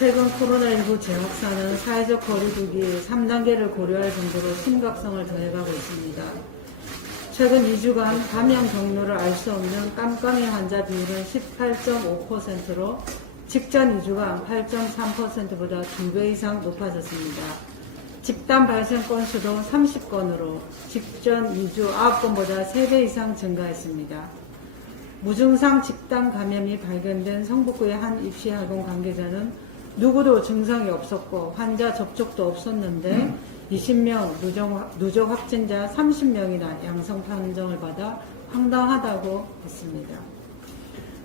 최근 코로나19 재확산은 사회적 거리두기 3단계를 고려할 정도로 심각성을 더해가고 있습니다. 최근 2주간 감염 경로를 알 수 없는 깜깜이 환자 비율은 18.5%로 직전 2주간 8.3%보다 2배 이상 높아졌습니다. 집단 발생 건수도 30건으로 직전 2주 9건보다 3배 이상 증가했습니다. 무증상 집단 감염이 발견된 성북구의 한 입시학원 관계자는 누구도 증상이 없었고 환자 접촉도 없었는데 20명 누적 확진자 30명이나 양성 판정을 받아 황당하다고 했습니다.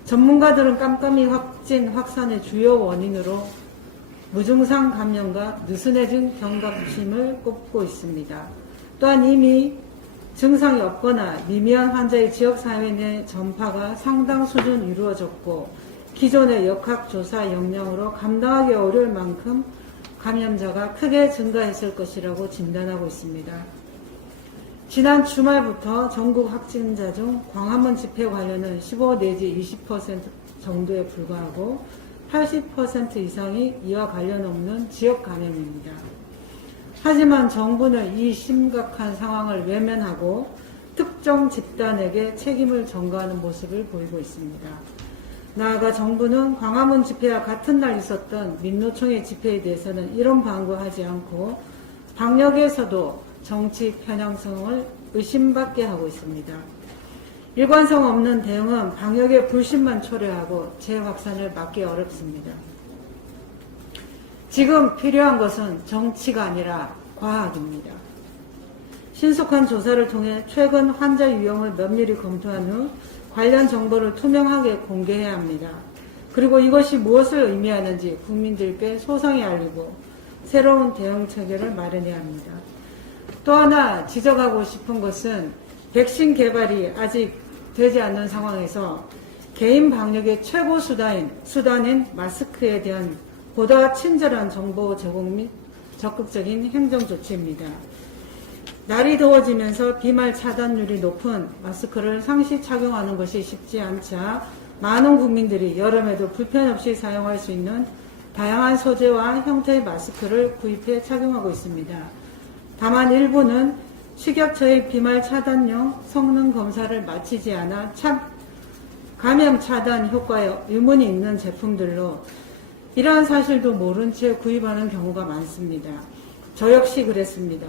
전문가들은 깜깜이 확진 확산의 주요 원인으로 무증상 감염과 느슨해진 경각심을 꼽고 있습니다. 또한 이미 증상이 없거나 미미한 환자의 지역사회 내 전파가 상당 수준 이루어졌고 기존의 역학조사 역량으로 감당하기 어려울 만큼 감염자가 크게 증가했을 것이라고 진단하고 있습니다. 지난 주말부터 전국 확진자 중 광화문 집회 관련은 15 내지 20% 정도에 불과하고 80% 이상이 이와 관련 없는 지역 감염입니다. 하지만 정부는 이 심각한 상황을 외면하고 특정 집단에게 책임을 전가하는 모습을 보이고 있습니다. 나아가 정부는 광화문 집회와 같은 날 있었던 민노총의 집회에 대해서는 이런 방구하지 않고 방역에서도 정치 편향성을 의심받게 하고 있습니다. 일관성 없는 대응은 방역의 불신만 초래하고 재확산을 막기 어렵습니다. 지금 필요한 것은 정치가 아니라 과학입니다. 신속한 조사를 통해 최근 환자 유형을 면밀히 검토한 후 관련 정보를 투명하게 공개해야 합니다. 그리고 이것이 무엇을 의미하는지 국민들께 소상히 알리고 새로운 대응 체계를 마련해야 합니다. 또 하나 지적하고 싶은 것은 백신 개발이 아직 되지 않는 상황에서 개인 방역의 최고 수단인 마스크에 대한 보다 친절한 정보 제공 및 적극적인 행정 조치입니다. 날이 더워지면서 비말 차단율이 높은 마스크를 상시 착용하는 것이 쉽지 않자 많은 국민들이 여름에도 불편 없이 사용할 수 있는 다양한 소재와 형태의 마스크를 구입해 착용하고 있습니다. 다만 일부는 식약처의 비말 차단용 성능 검사를 마치지 않아 감염 차단 효과에 의문이 있는 제품들로 이러한 사실도 모른 채 구입하는 경우가 많습니다. 저 역시 그랬습니다.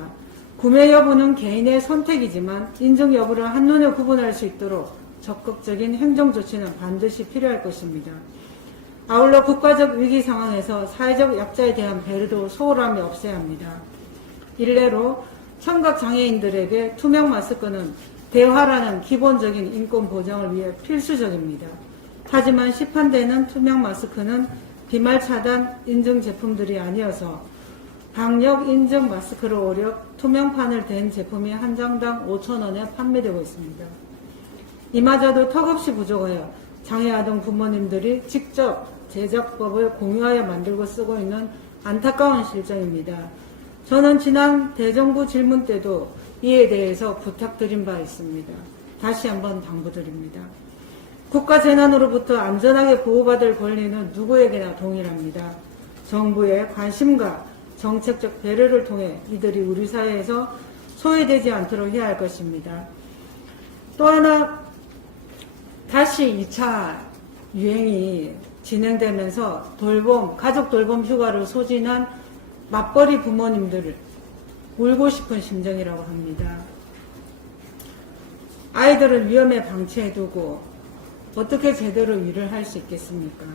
구매 여부는 개인의 선택이지만 인증 여부를 한눈에 구분할 수 있도록 적극적인 행정 조치는 반드시 필요할 것입니다. 아울러 국가적 위기 상황에서 사회적 약자에 대한 배려도 소홀함이 없어야 합니다. 일례로 청각장애인들에게 투명 마스크는 대화라는 기본적인 인권 보장을 위해 필수적입니다. 하지만 시판되는 투명 마스크는 비말 차단 인증 제품들이 아니어서 방역 인증 마스크를 오려 투명판을 댄 제품이 한 장당 5,000원에 판매되고 있습니다. 이마저도 턱없이 부족하여 장애아동 부모님들이 직접 제작법을 공유하여 만들고 쓰고 있는 안타까운 실정입니다. 저는 지난 대정부 질문 때도 이에 대해서 부탁드린 바 있습니다. 다시 한번 당부드립니다. 국가재난으로부터 안전하게 보호받을 권리는 누구에게나 동일합니다. 정부의 관심과 정책적 배려를 통해 이들이 우리 사회에서 소외되지 않도록 해야 할 것입니다. 또 하나 다시 2차 유행이 진행되면서 가족 돌봄 휴가를 소진한 맞벌이 부모님들을 울고 싶은 심정이라고 합니다. 아이들을 위험에 방치해두고 어떻게 제대로 일을 할 수 있겠습니까?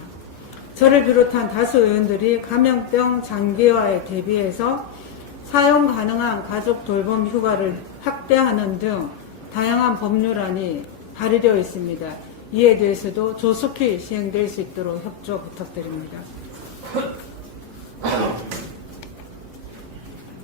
저를 비롯한 다수 의원들이 감염병 장기화에 대비해서 사용 가능한 가족 돌봄 휴가를 확대하는 등 다양한 법률안이 발의되어 있습니다. 이에 대해서도 조속히 시행될 수 있도록 협조 부탁드립니다.